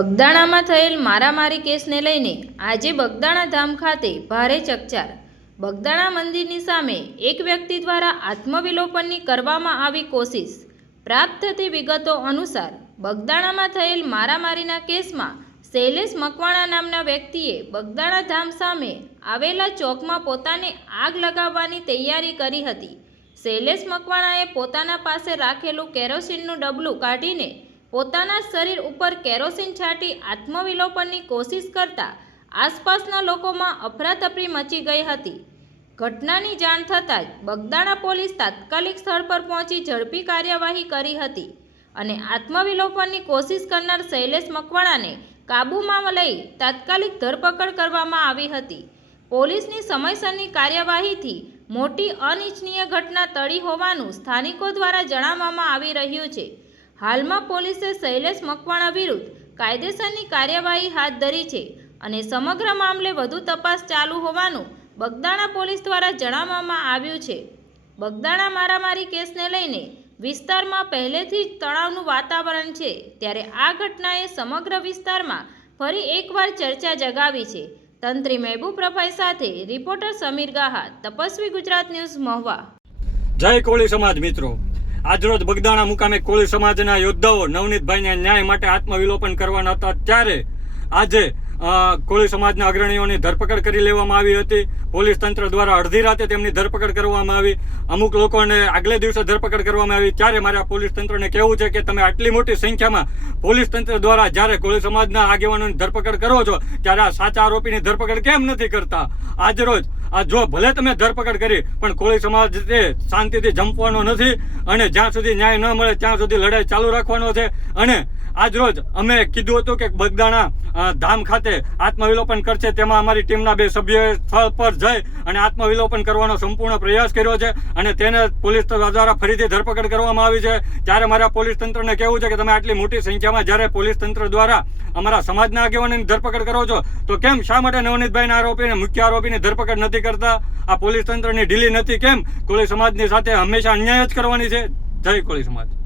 બગદાણામાં થયેલ મારામારી કેસને લઈને આજે બગદાણા ધામ ખાતે ભારે ચકચાર। બગદાણા મંદિરની સામે એક વ્યક્તિ દ્વારા આત્મવિલોપનની કરવામાં આવી કોશિશ। પ્રાપ્ત થતી વિગતો અનુસાર બગદાણામાં થયેલ મારામારીના કેસમાં શૈલેષ મકવાણા નામના વ્યક્તિએ બગદાણા ધામ સામે આવેલા ચોકમાં પોતાને આગ લગાવવાની તૈયારી કરી હતી। શૈલેષ મકવાણાએ પોતાના પાસે રાખેલું કેરોસીનનું ડબલું કાઢીને પોતાના શરીર ઉપર કેરોસીન છાંટી આત્મવિલોપનની કોશિશ કરતા આસપાસના લોકોમાં અફરાતફરી મચી ગઈ હતી। ઘટનાની જાણ થતાં જ બગદાણા પોલીસ તાત્કાલિક સ્થળ પર પહોંચી ઝડપી કાર્યવાહી કરી હતી અને આત્મવિલોપનની કોશિશ કરનાર શૈલેષ મકવાણાને કાબૂમાં લઈ તાત્કાલિક ધરપકડ કરવામાં આવી હતી। પોલીસની સમયસરની કાર્યવાહીથી મોટી અનિચ્છનીય ઘટના ટળી હોવાનું સ્થાનિકો દ્વારા જણાવવામાં આવી રહ્યું છે। હાલમાં પોલીસે શૈલેષ મકવાણા વિરુદ્ધ કાયદેસરની કાર્યવાહી હાથ ધરી છે અને સમગ્ર મામલે વધુ તપાસ ચાલુ હોવાનું બગદાણા પોલીસ દ્વારા જણાવવામાં આવ્યું છે। બગદાણા મારામારી કેસને લઈને વિસ્તારમાં પહેલેથી જ તણાવનું વાતાવરણ છે, ત્યારે આ ઘટનાએ સમગ્ર વિસ્તારમાં ફરી એકવાર ચર્ચા જગાવી છે। તંત્રી મહેબૂબ રફાઈ સાથે રિપોર્ટર સમીર ગાહા, તપસ્વી ગુજરાત ન્યૂઝ, મહુવા। જય કોળી સમાજ મિત્રો, આજરોજ બગદાણા મુકામે કોળી સમાજના યોદ્ધાઓ નવનીતભાઈને ન્યાય માટે આત્મવિલોપન કરવાના હતા, ત્યારે આજે કોળી સમાજના અગ્રણીઓની ધરપકડ કરી લેવામાં આવી હતી। પોલીસ તંત્ર દ્વારા અડધી રાતે તેમની ધરપકડ કરવામાં આવી। અમુક લોકોને આગલે દિવસે ધરપકડ કરવામાં આવી। ત્યારે મારે આ પોલીસ તંત્રને કહેવું છે કે તમે આટલી મોટી સંખ્યામાં પોલીસ તંત્ર દ્વારા જ્યારે કોળી સમાજના આગેવાનોની ધરપકડ કરો છો, ત્યારે આ સાચા આરોપીની ધરપકડ કેમ નથી કરતા? આજરોજ આ જો ભલે તમે ધરપકડ કરી, પણ કોળી સમાજ શાંતિથી જંપવાનો નથી અને જ્યાં સુધી ન્યાય ન મળે ત્યાં સુધી લડાઈ ચાલુ રાખવાનો છે। અને આજરોજ અમે કીધું હતું કે બગદાણા ધામ ખાતે આત્મવિલોપન કરશે, તેમાં અમારી ટીમના 2 સભ્યોએ સ્થળ પર જઈ અને આત્મવિલોપન કરવાનો સંપૂર્ણ પ્રયાસ કર્યો છે અને તેને પોલીસ દ્વારા ફરીથી ધરપકડ કરવામાં આવી છે। ત્યારે મારા પોલીસ તંત્રને કહેવું છે કે તમે આટલી મોટી સંખ્યામાં જ્યારે પોલીસ તંત્ર દ્વારા અમારા સમાજના આગેવાનોની ધરપકડ કરો છો, તો કેમ શા માટે નવનીતભાઈના આરોપીને, મુખ્ય આરોપીની ધરપકડ નથી કરતા? આ પોલીસ તંત્રની ઢીલી નથી કેમ? કોળી સમાજની સાથે હંમેશા અન્યાય જ કરવાની છે। જય કોળી સમાજ।